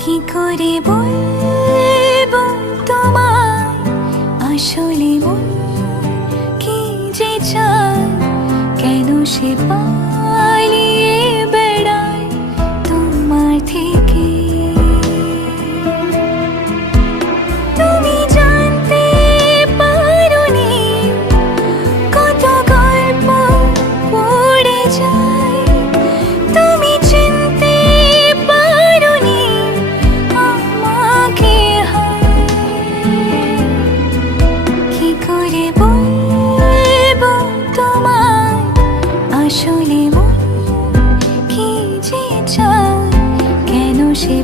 কি করে বলবো তোমায় আসলে মন কি যে চায়, কেন সে পালিয়ে বেড়ায় তোমার থেকে। তুমি জানতে পারোনি কত গল্প পড়ে যায়, তুমি চিনতে পারোনি আমাকে। কি করে বলবো তোমায় আসলে মন কি যে চায়, কেন সে